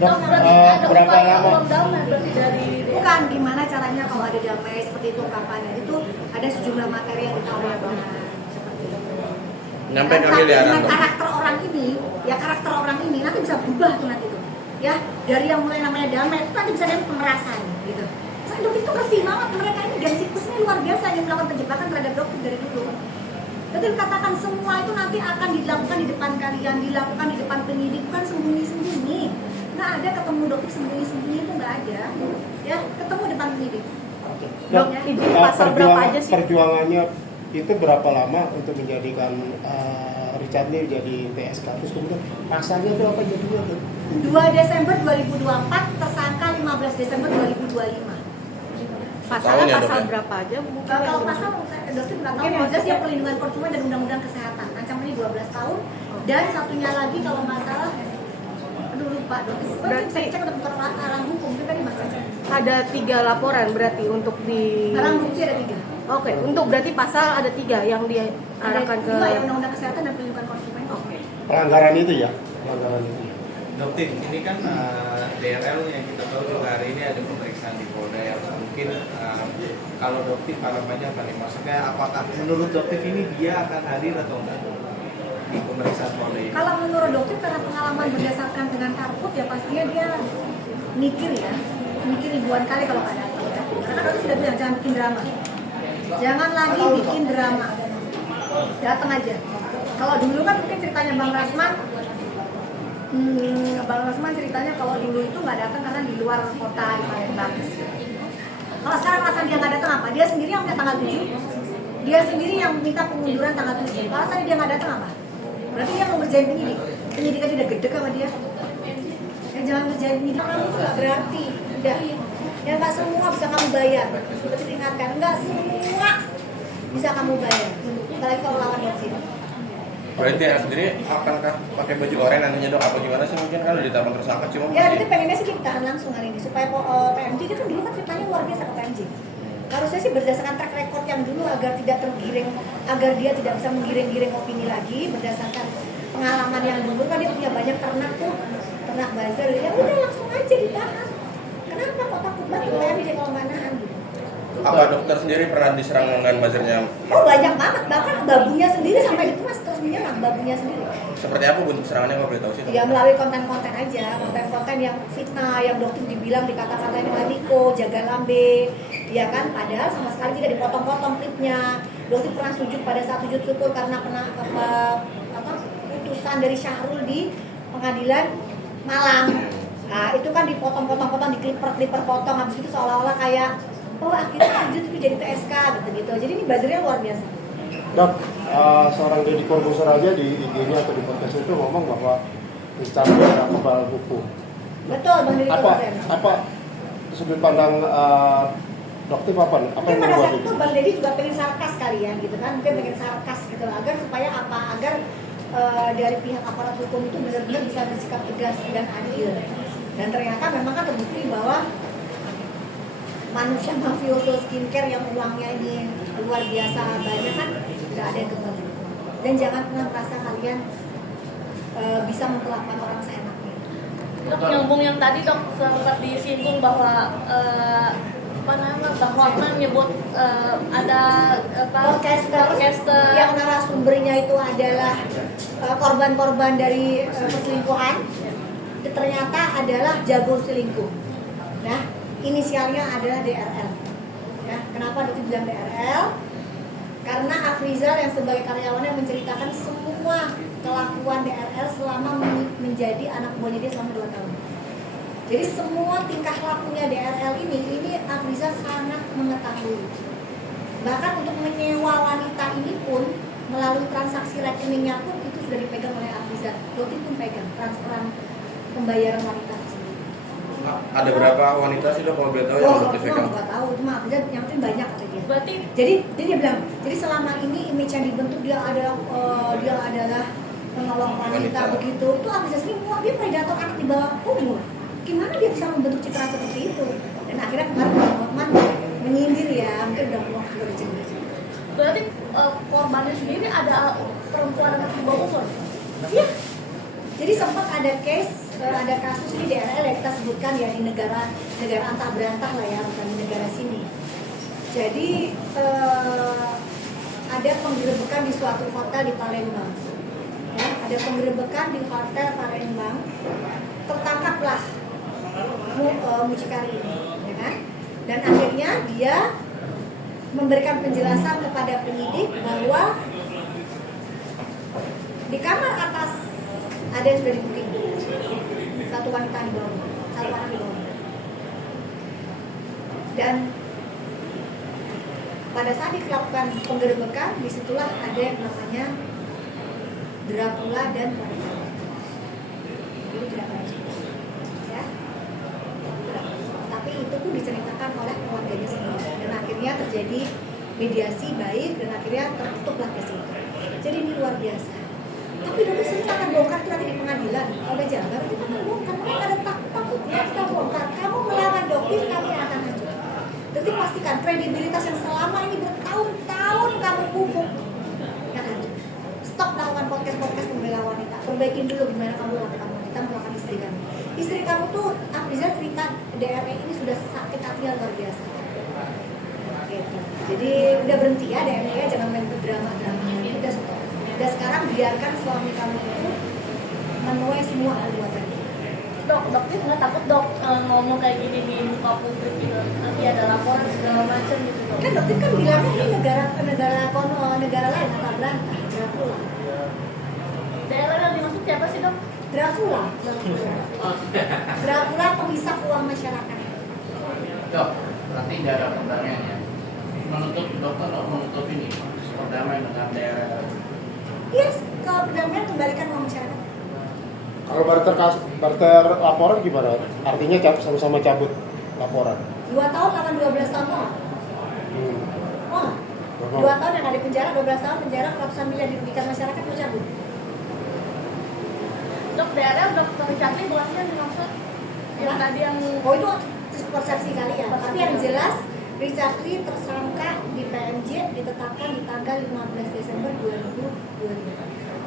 Dok, berapa lama? Bukan gimana caranya kalau ada damai seperti itu ungkapannya itu ada sejumlah materi yang ditawarkan seperti itu. Sampai Dan kami lihat dengan karakter orang ini nanti bisa berubah tuh nanti tuh. Ya, dari yang mulai namanya damai itu nanti bisa jadi pemerasan gitu. Saya dokter itu ngerti banget mereka ini geng tikusnya luar biasa yang melakukan penjebakan terhadap dokter dari dulu. Jadi katakan semua itu nanti akan dilakukan di depan kalian, dilakukan di depan penyidik, bukan sembunyi-sembunyi. Nggak ada ketemu dokter sembunyi-sembunyi itu nggak ada. Ya, ketemu depan penyidik. Dok, Ya. pasal berapa aja sih? Perjuangannya itu berapa lama untuk menjadikan Richard Lee jadi TSK? Terus kemudian pasalnya itu apa jadinya tuh? 2 Desember 2024, tersangka 15 Desember 2025. Pasalnya Tahun ya, pasal Dok, ya? berapa aja? Mungkin Kalau pasal saya dokter nggak tahu, yang jelas dia perlindungan konsumen dan undang-undang kesehatan. Ancamannya 12 tahun. Dan satunya lagi kalau masalah, aduh lupa dokter. Berarti Saya cek untuk arang hukum itu tadi mas. ada 3 laporan berarti untuk di. Arang bukti ada 3. Oke, untuk berarti pasal ada 3 yang diarahkan ke. Ada 2 yang undang-undang kesehatan dan perlindungan konsumen. Oke. Pelanggaran itu ya, pelanggaran itu. Dokter, ini kan DRL yang kita tahu juga hari ini ada pemeriksaan di Polda yang mungkin kalau dokter harapannya apa nih? Maksudnya apakah menurut dokter ini dia akan hadir atau enggak di pemeriksaan Polda ini? Kalau menurut dokter karena pengalaman berdasarkan dengan karput ya pastinya dia mikir ribuan kali kalau nggak datang ya. Karena kan sudah bilang jangan bikin drama, jangan lagi bikin drama, datang aja. Kalau dulu kan mungkin ceritanya Bang Rasman ceritanya kalau dulu itu nggak datang karena di luar kota di Palembang. Kalau sekarang alasan dia nggak datang apa? Dia sendiri yang minta tanggal 7. Dia sendiri yang minta pengunduran tanggal 7. Kalau alasan dia nggak datang apa? Berarti dia mau ngerjain penyidik. Penyidik aja udah gede sama dia. Ya jangan ngerjain penyidik, kamu tuh nggak berarti. Udah. Ya nggak semua bisa kamu bayar. Seperti diingatkan, nggak semua bisa kamu bayar. Apalagi kalau lawan dokter. Berarti ya sendiri akankah pakai baju oranye nantinya dok? Apa gimana sih mungkin kan udah ditetapkan tersangka cuma Ya kita pengennya sih ditahan langsung hari ini supaya PMJ itu kan dulu kan ceritanya luar biasa ke PMJ. Harusnya sih berdasarkan track record yang dulu agar tidak tergiring, agar dia tidak bisa menggiring-giring opini lagi berdasarkan pengalaman yang dulu kan dia punya banyak ternak buzzer. Ya udah langsung aja ditahan. Kenapa kok takut banget PMJ kalau nggak nahan gitu? apa dokter sendiri pernah diserang dengan buzzernya? Oh banyak banget, bahkan babunya sendiri sampai dikemas terus menyerang babunya sendiri. Seperti apa bentuk serangannya kalau boleh tahu sih? Ya melalui konten-konten aja, konten-konten yang fitnah, yang dokter dibilang dikata-katain dengan Niko, jaga lambe, ya kan? Padahal sama sekali tidak dipotong-potong klipnya. Dokter pernah sujud pada saat sujud syukur karena kena putusan dari Syahrul di pengadilan Malang. Nah itu kan dipotong-potong-potong, diklipper potong, habis itu seolah-olah kayak oh akhirnya sujud itu jadi TSK gitu. Jadi ini buzzernya luar biasa. Dok, seorang Deddy Corbuzier aja di IG-nya atau di podcast itu ngomong bahwa Richard Lee adalah kebal hukum. Betul, Bang Deddy Corbuzier. Apa sudut pandang dokter apa yang Mungkin pada membuat saat itu? itu Bang Deddy juga pengen sarkas kali ya gitu kan, mungkin pengen sarkas gitu agar supaya apa? Agar dari pihak aparat hukum itu benar-benar bisa bersikap tegas dan adil. Dan ternyata memang kan terbukti bahwa manusia mafioso skincare yang uangnya ini luar biasa banyak kan nggak ada yang kebal. Dan jangan pernah merasa kalian bisa memperlakukan orang seenaknya. Dok, nyambung yang tadi dok sempat disinggung bahwa bahwa menyebut ada Orkester yang narasumbernya itu adalah korban-korban dari perselingkuhan, ternyata adalah jago selingkuh. Nah, inisialnya adalah DRL. Ya, kenapa dokter bilang DRL? Karena Afrizal yang sebagai karyawannya menceritakan semua kelakuan DRL selama menjadi anak buahnya dia selama 2 tahun. Jadi semua tingkah lakunya DRL ini Afrizal sangat mengetahui. Bahkan untuk menyewa wanita ini pun melalui transaksi rekeningnya pun itu sudah dipegang oleh Afrizal. Dokter pun pegang transferan pembayaran wanita tersebut. Ada berapa wanita sih dok kalau boleh tahu yang dokter pegang? Nggak tahu, itu mah Afrizal yang penting banyak kata dia. berarti Jadi dia bilang, jadi selama ini image yang dibentuk dia adalah penolong wanita begitu. Itu Afrizal sendiri dia predator anak di bawah umur. Gimana dia bisa membentuk citra seperti itu? Dan akhirnya kemarin Bang Hotman menyindir ya, mungkin udah puas sudah bercerita. berarti korbannya sendiri ada perempuan anak di bawah umur. Iya. Jadi sempat ada case ada kasus di DRL yang kita sebutkan ya di negara antah berantah lah ya, bukan di negara sini. Jadi ada penggerebekan di suatu hotel di Palembang. Ya, ada penggerebekan di hotel Palembang. Tertangkaplah mucikari ini, ya kan? Dan akhirnya dia memberikan penjelasan kepada penyidik bahwa di kamar atas ada yang sudah di-booking, satu wanita di bawah, satu anak di bawah. Dan pada saat dilakukan penggerebekan, disitulah ada yang namanya Dracula dan wanita. Itu tidak baik, ya. Tapi itu pun diceritakan oleh keluarganya sendiri, dan akhirnya terjadi mediasi baik dan akhirnya tertutuplah kes itu. Jadi ini luar biasa. Tapi dokter sendiri akan bongkar itu nanti di pengadilan. Kalau udah jalan kita akan bongkar. Mereka ada takutnya kita bongkar. Kamu melawan dokter, kami akan hancur. Jadi pastikan kredibilitas yang selama ini bertahun-tahun kamu pupuk yang hancur. Stop lakukan podcast membela wanita. Perbaikin dulu gimana kamu lakukan wanita melakukan istri kamu. Istri kamu tuh Afrizal cerita DRE ini sudah sakit hatinya luar biasa. Gitu. Jadi udah berhenti ya DRE, jangan main drama-drama. Udah stop. Dan sekarang biarkan suami kamu itu menuai semua perbuatan. Dokter nggak takut ngomong kayak gini di muka publik gitu, nanti ada laporan segala macam gitu dok. Kan dokter kan bilangnya ini negara lain atau Belanda, Dracula. Daerah yang dimaksud siapa sih dok? Dracula penghisap uang masyarakat. Dok, berarti tidak ada perdamaiannya. Menutup dokter atau menutup ini perdamaian dengan daerah. Yes, kalau perdamaian kembalikan uang masyarakat. Kalau barter laporan gimana? Artinya sama-sama cabut laporan. 2 tahun lawan 12 tahun doang. Oh, 2 tahun yang ada di penjara, 12 tahun penjara, ratusan miliar dirugikan masyarakat mau cabut. Dok, daerah dokter Richardly bukan yang dimaksud yang tadi yang Oh itu persepsi kalian. Tapi yang jelas Richardly tersangka di PMJ ditetapkan di tanggal 15 Desember 2022.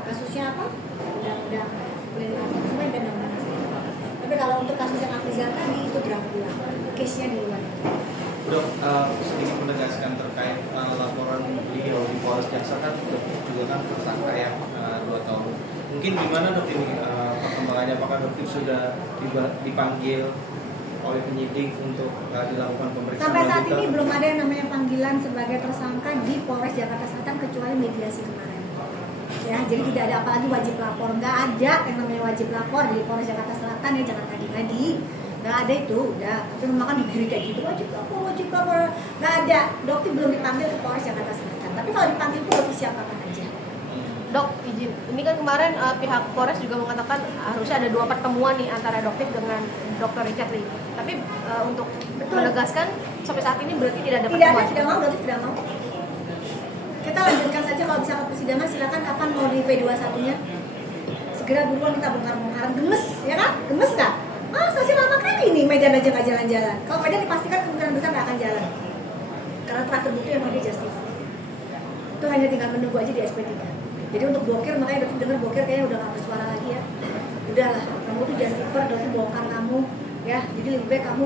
Kasusnya apa? Undang-undang pelindungan konsumen dan undang-undang. Tapi kalau untuk kasus yang Afrizal tadi itu Dracula, case-nya di luar. Dok, sedikit menegaskan terkait laporan beliau di Polres Jaksa kan juga kan tersangka ya 2 tahun. Mungkin gimana dok ini perkembangannya? Apakah dokter sudah dipanggil oleh penyidik untuk dilakukan pemeriksaan? Sampai saat ini belum ada yang namanya panggilan sebagai tersangka di Polres Jakarta Selatan kecuali mediasi kemarin. Ya, jadi tidak ada apalagi wajib lapor, nggak ada yang namanya wajib lapor di Polres Jakarta Selatan ya, jangan ngadi-ngadi, nggak ada itu, udah. Tapi memang kan diberi kayak gitu wajib lapor, nggak ada. Dokter belum dipanggil ke Polres Jakarta Selatan, tapi kalau dipanggil pun dokter siapkan aja. Dok, izin. Ini kan kemarin pihak Polres juga mengatakan harusnya ada 2 pertemuan nih antara dokter dengan Dr. Richardly. Tapi untuk menegaskan sampai saat ini berarti tidak ada pertemuan. Tidak mau, dokter tidak mau. Kita lanjutkan saja kalau bisa ke persidangan, silakan kapan mau di P21-nya. Segera buruan kita bongkar-bongkaran, gemes, ya kan? Gemes nggak? Stasiun lama kali ini Medan aja nggak jalan-jalan. Kalau Medan dipastikan kemungkinan besar nggak akan jalan. Karena telah terbukti yang mau dia justify. Itu hanya tinggal menunggu aja di SP3. Jadi untuk blokir, makanya dokter dengar blokir kayaknya udah gak bersuara lagi ya. Udahlah, kamu tuh justifier, dokter bongkar kamu ya. Jadi lebih baik kamu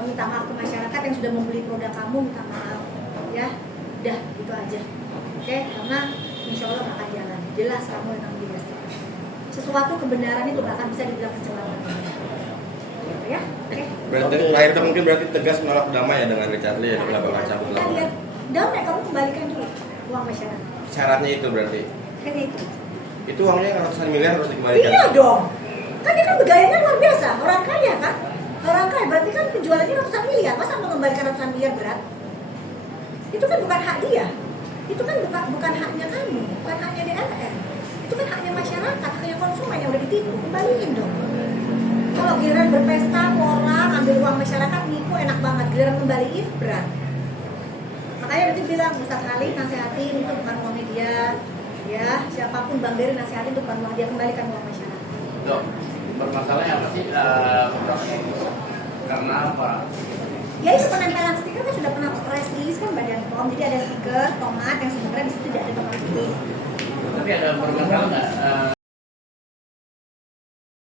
minta maaf ke masyarakat yang sudah membeli produk kamu, minta maaf ya. Udah, gitu aja. Oke, karena insya Allah gak akan jalan. Jelas kamu yang akan justifier. Sesuatu kebenaran itu gak akan bisa dibilang kecuali. Gitu ya. Oke. Berarti terakhir itu mungkin berarti tegas menolak damai ya dengan Richardly ya, dengan bakal cabut Kita laporan. lihat, damai kamu kembalikan dulu uang masyarakat. Syaratnya itu berarti. Kan itu. Itu uangnya ratusan miliar harus dikembalikan. Iya dong. Kan dia kan bergayanya luar biasa. Orang kaya kan? Orang kaya berarti kan penjualannya ratusan miliar. Masa mengembalikan ratusan miliar berat? Itu kan bukan hak dia. Itu kan bukan haknya kamu, bukan haknya DRR. Itu kan haknya masyarakat, haknya konsumen yang udah ditipu. Kembaliin dong. Kalau giliran berpesta, orang ambil uang masyarakat, nipu enak banget. Giliran kembaliin berat. Makanya nanti bilang besar sekali nasihatin itu bukan uangnya dia. Ya, siapapun Bang Dery nasihatin itu bukan uang dia, kembalikan uang masyarakat. Dok, bermasalahnya apa sih? Karena apa? Ya itu penempelan stiker kan sudah pernah press release kan Badan POM, jadi ada stiker tomat yang sebenarnya di situ tidak ada tomat ini. Tapi ada bermasalah nggak